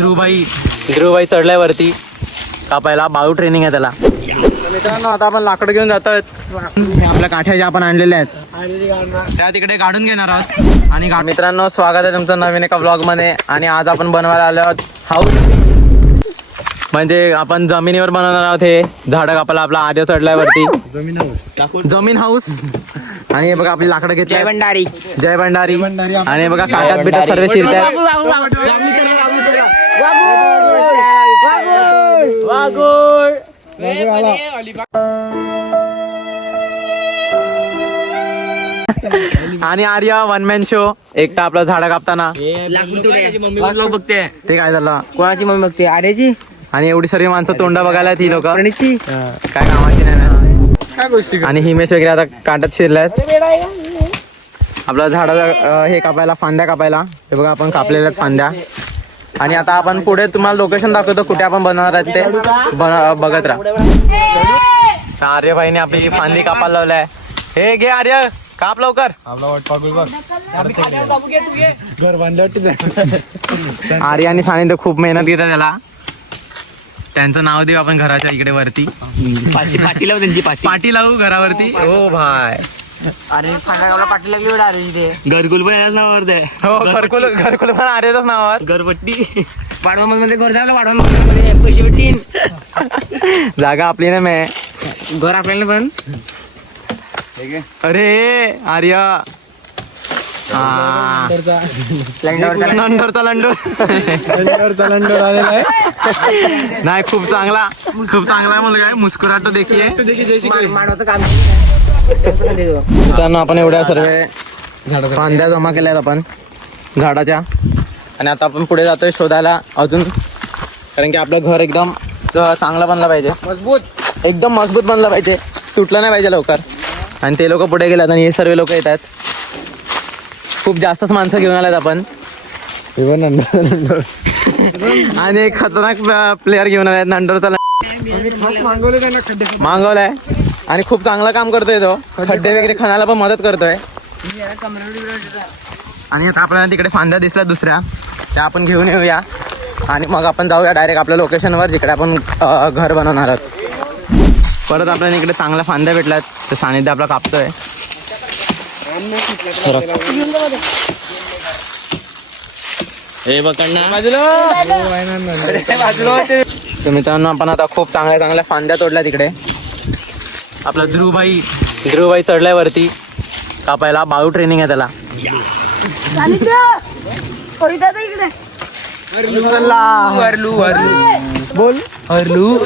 ध्रुवभाई चढलाय वरती कापायला. बाळू ट्रेनिंग आहे त्याला. मित्रांनो आता आपण लाकडं घेऊन जात आहोत. आपल्या काठ्या ज्या आपण आणलेल्या आहेत त्या तिकडे काढून घेणार आहोत. आणि मित्रांनो स्वागत आहे तुमचं नवीन एका ब्लॉग मध्ये. आणि आज आपण बनवायला आलो आहोत हाऊस. म्हणजे आपण जमिनीवर बनवणार आहोत. हे झाडं कापायला आपला आर्य चढलाय वरती. जमीन हाऊस. आणि हे बघा आपली लाकडं घेतली जय भंडारी. आणि बघा काट्यात बिटात सर्व शिरतात. आणि आर्य वन मॅन शो एकटा आपला झाडा कापताना. बघते ते काय झालं कोणाची मम्मी बघते आर्याची. आणि एवढी सर्व माणसं तोंड बघायला ती लोक काय कामाची नाही. आणि हिमेश वगैरे आता काट्यात शिरल्यात. आपला झाडाला हे कापायला फांद्या कापायला. हे बघा आपण कापलेल्या फांद्या. आणि आता आपण पुढे तुम्हाला लोकेशन दाखवतो कुठे आपण बनवणार आहेत ते बघत राहा. आर्यभाईने आपली फांदी कापायला लावलाय. हे घे आर्य काप लवकर. आर्य आणि सानिध्य खूप मेहनत घेतात त्याला. त्यांचं नाव देऊ आपण घराच्या इकडे वरती. पाठी लावू त्यांची पाठी लावू घरावरती. हो भाई अरे सांगा पाठी लागली आर्याची. घरकुल पण याच नावावर दे. हो घरकुल पण आर्यच्याच नावावर. घरपट्टी वाढवण मध्ये घर झालं. वाढवण मध्ये पैसे भेटतील. जागा आपली ना मे घर आपल्याला पण. अरे आर्य लंडोरचा लंडोर नाही. खूप चांगला मुलगा आहे. मुस्कुराटो देखील. मित्रांनो आपण एवढ्या सर्व फांद्या जमा केल्यात आपण झाडाच्या. आणि आता आपण पुढे जातोय शोधायला अजून. कारण की आपलं घर एकदम चांगलं बनलं पाहिजे. एकदम मजबूत बनलं पाहिजे. तुटलं नाही पाहिजे लवकर. आणि ते लोक पुढे गेल्यात आणि हे सर्व लोक येतात. खूप जास्तच माणसं घेऊन आल्यात आपण. आणि एक खतरनाक प्लेअर घेऊन आलाय नंडोरचा. मागवलाय आणि खूप चांगलं काम करतोय तो. खड्डे वगैरे खणायला पण मदत करतोय. आणि आता आपल्याला तिकडे फांद्या दिसल्या दुसऱ्या त्या आपण घेऊन येऊया. आणि मग आपण जाऊया डायरेक्ट आपल्या लोकेशनवर जिकडे आपण घर बनवणार आहोत. परत आपल्याला इकडे चांगल्या फांद्या भेटल्यात. तर सानिध्य आपला कापतोय. मित्रांनो आपण आता खूप चांगल्या फांद्या तोडल्या तिकडे. आपला ध्रुवभाई चढलाय वरती कापायला. बाळू ट्रेनिंग आहे त्याला. बोल हरलू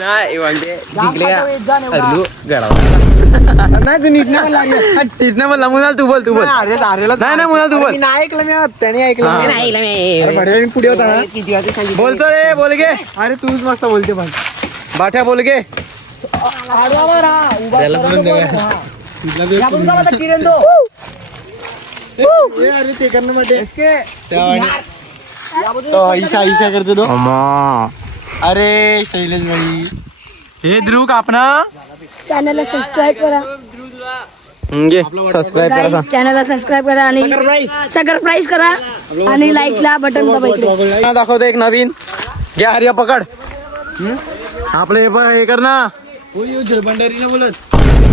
नाही जिंकले हरलू नाही. तू नीट नाही लागलं. नीट नाही बोलला. मुलाल तू बोल. नाही मुलाल तू बोल. नाही ऐकलं मी. त्याने ऐकलं पुढे होता बोलतो रे. बोल गे. अरे तूच मस्त बोलते पण. बाठ्या बोल गे. ईशा करते तो. अरे शैलेश भाई हे ध्रुव कापना. चॅनलला सबस्क्राईब करा. सबस्क्राईब करा. चॅनलला सबस्क्राईब करा आणि सबस्क्राईब करा आणि लाईकला बटन दाबा. दाखवतो एक नवीन. घे आर्य पकड. आपले हे कर ना.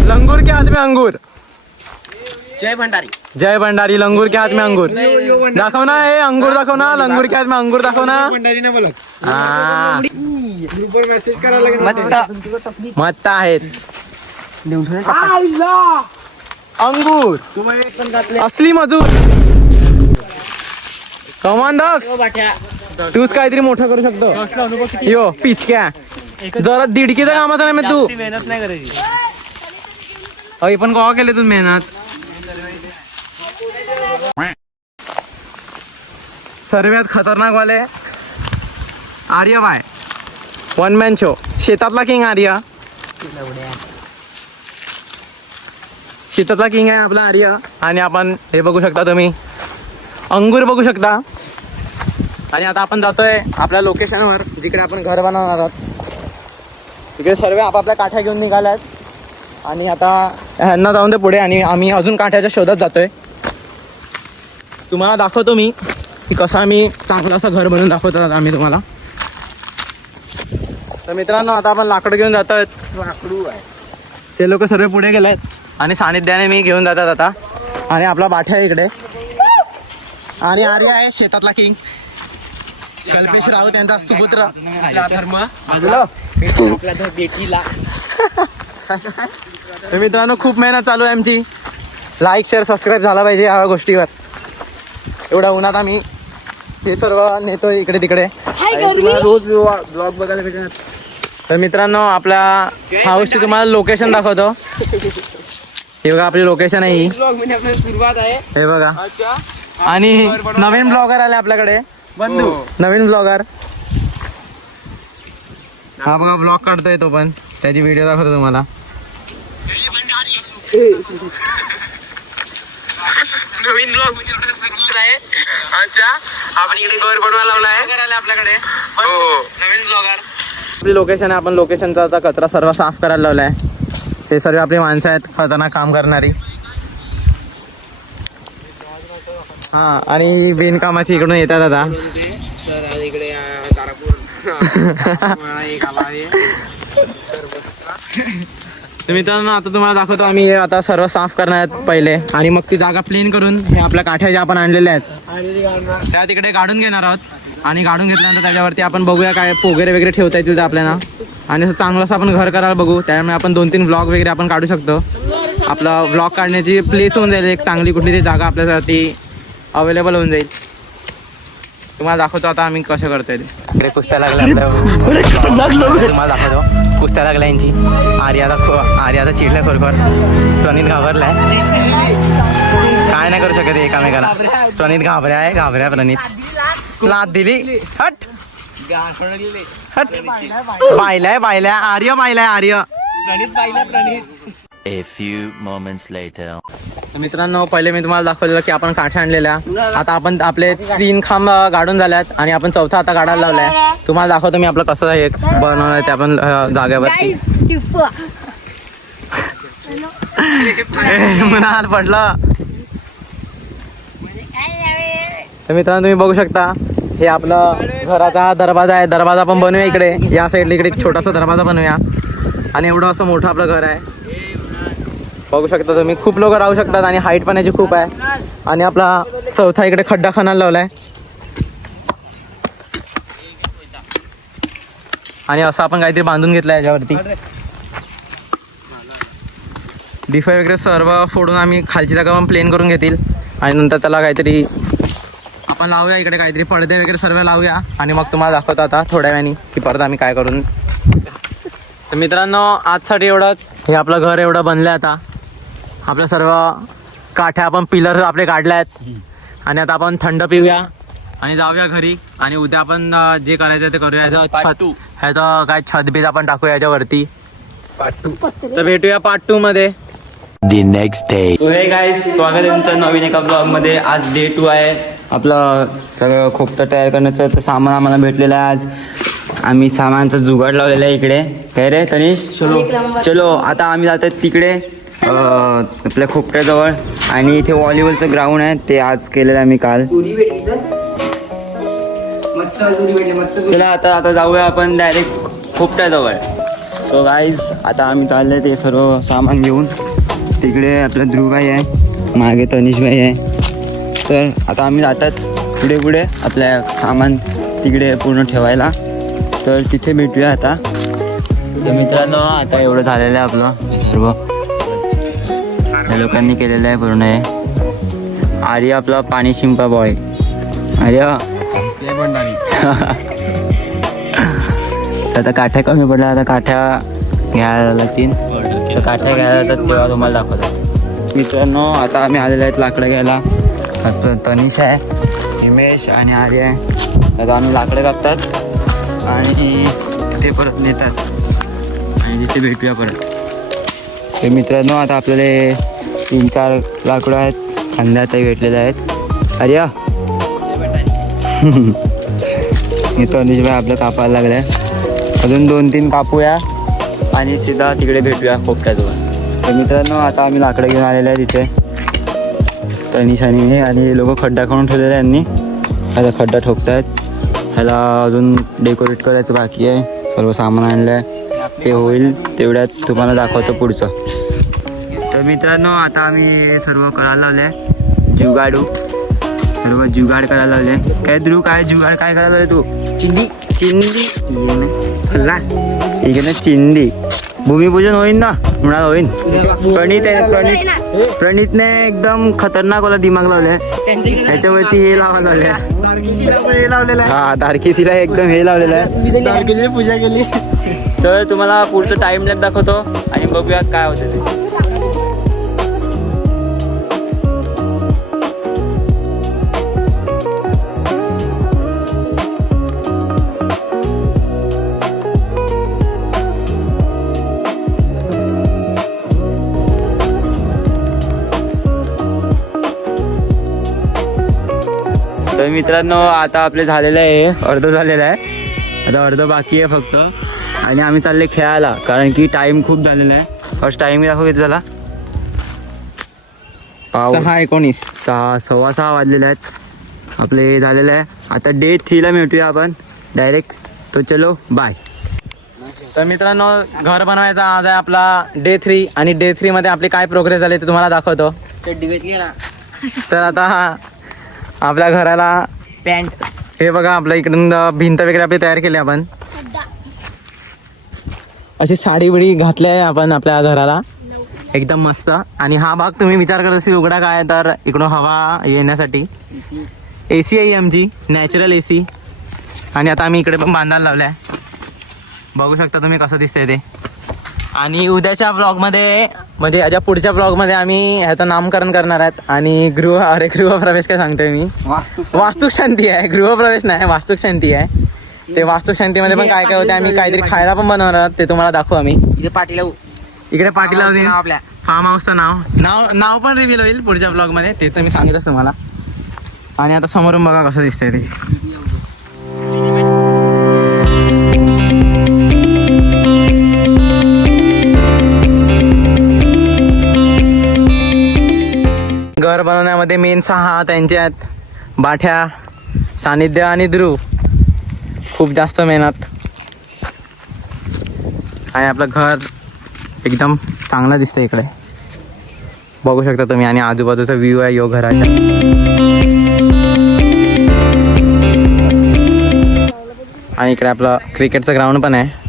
लंगूर के हाथ में अंगूर. जय भंडारी लंगूर के हाथ में अंगूर. दाखव ना हे अंगूर दाखव ना. लंगूर के हाथ में अंगूर दाखव ना. मत्त आहेत अंगूर असली मजूर. कमांडक्स तूच काहीतरी मोठं करू शकतो. यो पिचक्या जरा दीडकीचा कामाचा नाही तू. मेहनत नाही करायची. अय पण कवा केले तू मेहनत. सर्वात खतरनाक वाले आर्यभाई वन मॅन शो. शेतातला किंग आर्य. शेतातला किंग आहे आपला आर्य. आणि आपण हे बघू शकता तुम्ही अंगूर बघू शकता. आणि आता आपण जातोय आपल्या लोकेशनवर जिकडे आपण घर बनवणार आहोत. तिकडे सर्व आपापल्या काठ्या घेऊन निघाल्यात. आणि आता ह्यांना जाऊन दे पुढे. आणि आम्ही अजून काठ्याच्या शोधात जातोय. तुम्हाला दाखवतो मी की कसं आम्ही चांगलं असं घर बनवून दाखवतात आम्ही तुम्हाला. तर मित्रांनो आता आपण लाकड घेऊन जात आहेत. लाकडू आहे ते लोक सर्व पुढे गेले आहेत आणि सानिध्याने मी घेऊन जातात आता. आणि आपला बाठ्या आहे इकडे आणि आर्य आहे शेतातला किंग. कल्पेश राऊत यांचा सुपुत्र धर्म बेटीला. तर मित्रांनो खूप मेहनत चालू आहे आमची. लाईक शेअर सबस्क्राईब झाला पाहिजे या गोष्टीवर. एवढ्या उन्हात आम्ही हे सर्व नेतो इकडे तिकडे. रोज ब्लॉग बघायला भेटणार. तर मित्रांनो आपल्या हाऊसची तुम्हाला लोकेशन दाखवतो. हे बघा आपली लोकेशन आहे ही. सुरुवात आहे हे बघा. आणि नवीन ब्लॉगर आले आपल्याकडे. बंधू नवीन ब्लॉगर. हा बघा ब्लॉग काढतोय तो पण. त्याची व्हिडिओ दाखवतो तुम्हाला. नवीन ब्लॉग म्हणजे आपल्याला सुरुवात आहे. अच्छा आपण इकडे घर बनवायला लावलाय आपल्याकडे. हो नवीन ब्लॉगर. आपली लोकेशन आहे. आपण लोकेशनचा आता कचरा सर्व साफ करायला लावलाय. ते सर्व आपली माणसं आहेत खतरनाक काम करणारी. हा आणि बिनकामाची इकडून येतात आता. तर आज इकडे तारापूर एक आला आहे. तर मित्रांनो आता तुम्हाला दाखवतो आम्ही हे आता सर्व साफ करणार आहेत पहिले. आणि मग ती जागा प्लेन करून हे आपल्या काठ्या ज्या आपण आणलेल्या आहेत त्या तिकडे गाडून घेणार आहोत. आणि गाडून घेतल्यानंतर त्याच्यावरती आपण बघूया काय पोगेरे वगैरे ठेवता येतील आपल्याला. आणि असं चांगलं असं आपण घर करायला बघू. त्यामुळे आपण 2-3 ब्लॉग वगैरे आपण काढू शकतो. आपला ब्लॉग काढण्याची प्लेस होऊन जाईल. एक चांगली कुठली तरी जागा आपल्यासाठी अवेलेबल होऊन जाईल. तुम्हाला दाखवतो आता आम्ही कसं करतोय ते. इकडे कुस्त्या लागल्या तुम्हाला दाखवतो. कुस्त्या लागल्या यांची. आर्याचा चिडला खरोखर. प्रणित घाबरलाय. काय नाही करू शकत एकामेकाला. प्रणित घाबऱ्या प्रणित. लाद दिली. हट हट. बायलाय आर्य बायलाय आर्य. A few moments later. मित्रांनो पहिले मी तुम्हाला दाखवलेलं की आपण काठ्या आणलेल्या. आता आपण आपले 3 खांब गाडून झाल्यात आणि आपण चौथा आता काढायला लावलाय. तुम्हाला दाखवतो मी आपलं कसं हे बनवलंय ते आपण जागेवर. म्हणाल पडलं. तर मित्रांनो तुम्ही बघू शकता हे आपलं घराचा दरवाजा आहे. दरवाजा पण बनवूया इकडे. या साईडला इकडे एक छोटासा दरवाजा बनवूया. आणि एवढं असं मोठं आपलं घर आहे. बघू शकता तुम्ही. खूप लोक राहू शकतात आणि हाईट पण याची खूप आहे. आणि आपला चौथा इकडे खड्डा खणायला लावलाय. आणि असं आपण काहीतरी बांधून घेतलंय याच्यावरती. डिफाय वगैरे सर्व फोडून आम्ही खालची जागा पण प्लेन करून घेतील. आणि नंतर त्याला काहीतरी आपण लावूया इकडे काहीतरी पडदे वगैरे सर्व लावूया. आणि मग तुम्हाला दाखवतो आता थोड्या वेळाने की परत आम्ही काय करून. तर मित्रांनो आजसाठी एवढंच. हे आपलं घर एवढं बनलं आता. आपल्या सर्व काठ्या आपण पिलर आपले काढले आहेत. आणि आता आपण थंड पिऊया आणि जाऊया घरी. आणि उद्या आपण जे करायचं ते करूया. ह्याचं काय छतबीत आपण टाकूया याच्यावरती. तर भेटूया पार्ट 2 मध्ये. The next day. सो हे गाईज स्वागत आहे तुमचं नवीन एका ब्लॉगमध्ये. आज डे 2 आहे. आपलं सगळं खोपटं तयार करण्याचं तर सामान आम्हाला भेटलेलं आहे. आज आम्ही सामानचा जुगाड लावलेला आहे इकडे. काय रे तनिष. चलो आता आम्ही जातो तिकडे आपल्या खोपट्याजवळ. आणि इथे व्हॉलीबॉलचं ग्राउंड आहे. ते आज केलेलं आम्ही काल. चला आता जाऊया आपण डायरेक्ट खोपट्याजवळ. सो गाईज आता आम्ही चाललोय ते सर्व सामान घेऊन. तिकडे आपला ध्रुवभाई आहे. मागे तनिषभाई आहे. तर आता आम्ही जातात पुढे आपल्या सामान तिकडे पूर्ण ठेवायला. तर तिथे भेटूया आता. तर मित्रांनो आता एवढं झालेलं आहे आपलं सर्व. या लोकांनी केलेलं आहे पूर्ण. आहे आर्य आपला पाणी शिंपा बॉय. आर्य आता काठ्या कमी पडल्या. आता काठ्या घ्यायला लागतील. तर काठ्या घ्यायला जातात तेव्हा तुम्हाला दाखवतात. मित्रांनो आता आम्ही आलेलो आहेत लाकडं घ्यायला. तनिष आहे, हिमेश आणि आर्य आहे. आता आम्ही लाकडं कापतात आणि ते परत नेतात आणि तिथे भेटूया परत. ते मित्रांनो आता आपल्याला 3-4 लाकडं आहेत. खांद्यातही भेटलेले आहेत. आर्य हे तनिषभाई आपलं कापायला लागलं आहे. अजून 2-3 कापूया आणि सीधा तिकडे भेटूया खोपट्याजवळ. तर मित्रांनो आता आम्ही लाकडं घेऊन आलेलं आहे तिथे. तनिष आणि हे लोक खड्डा करून ठेवलेला आहे यांनी. आता खड्डा ठोकतायत. ह्याला अजून डेकोरेट करायचं बाकी आहे. सर्व सामान आणलं आहे, ते होईल तेवढ्यात तुम्हाला दाखवतो पुढचं. तर मित्रांनो आता आम्ही सर्व करायला लावले आहे जुगाडू, सर्व जुगाड करायला लावले. काय ध्रुव काय जुगाड काय करायला लावले तू? चिंदी चिंदी खल्लास इकडे चिंदी. भूमिपूजन होईल ना, म्हणाल होईल. प्रणितने एकदम खतरनाक वाला दिमाग लावलाय. त्याच्यावरती हे लावायला लावले. हा दारकेसीला एकदम हे लावलेलं आहे. दारकेसीची पूजा केली. तर तुम्हाला पुढचं टाइम लॅप दाखवतो आणि बघूया काय होतं ते. तर मित्रांनो आता आपले झालेलं आहे, अर्ध झालेलं आहे. आता अर्ध बाकी आहे फक्त. आणि आम्ही चालले खेळायला कारण की टाइम खूप झालेला आहे. फर्स्ट टाइम दाखव येते त्याला. 6:19 6:15 वाजलेले आहेत. आपले हे झालेलं आहे. आता डे 3ला भेटूया आपण डायरेक्ट. तो चलो बाय. तर मित्रांनो घर बनवायचा आज आहे आपला डे 3 आणि डे 3 मध्ये आपले काय प्रोग्रेस झाले ते तुम्हाला दाखवतो. तर आता आपल्या घराला पॅन्ट हे बघा, आपल्या इकडून भिंत वगैरे आपली तयार केली आपण. अशी साडी बिडी घातली आहे आपण आपल्या घराला एकदम मस्त. आणि हा भाग तुम्ही विचार करत असेल उघडा काय, तर इकडून हवा येण्यासाठी AC आहे आमची नॅचरल AC. आणि आता आम्ही इकडे पण बांधायला लावलं आहे. बघू शकता तुम्ही कसं दिसतंय ते. आणि उद्याच्या ब्लॉगमध्ये म्हणजे याच्या पुढच्या ब्लॉगमध्ये आम्ही ह्याचं नामकरण करणार आहेत. आणि गृहप्रवेश काय सांगतोय मी, वास्तुक शांती आहे, गृहप्रवेश नाही वास्तुक शांती आहे. ते वास्तुक शांतीमध्ये पण काय काय होते, आम्ही काहीतरी खायला पण बनवणार आहोत, ते तुम्हाला दाखवू आम्ही. इकडे पाटीला आपल्या फार्म हाऊसचं नाव पण रिव्हील होईल पुढच्या ब्लॉगमध्ये, ते तर मी सांगितलंच तुम्हाला. आणि आता समोरून बघा कसं दिसतंय ते. घर बनवण्यामध्ये मेन 6 त्यांचे आहेत. बाठ्या, सानिध्य आणि ध्रुव. खूप जास्त मेहनत आणि आपलं घर एकदम चांगलं दिसतं इकडे बघू शकता तुम्ही. आणि आजूबाजूचा व्ह्यू आहे यो घराचा. आणि इकडे आपलं क्रिकेटचं ग्राउंड पण आहे.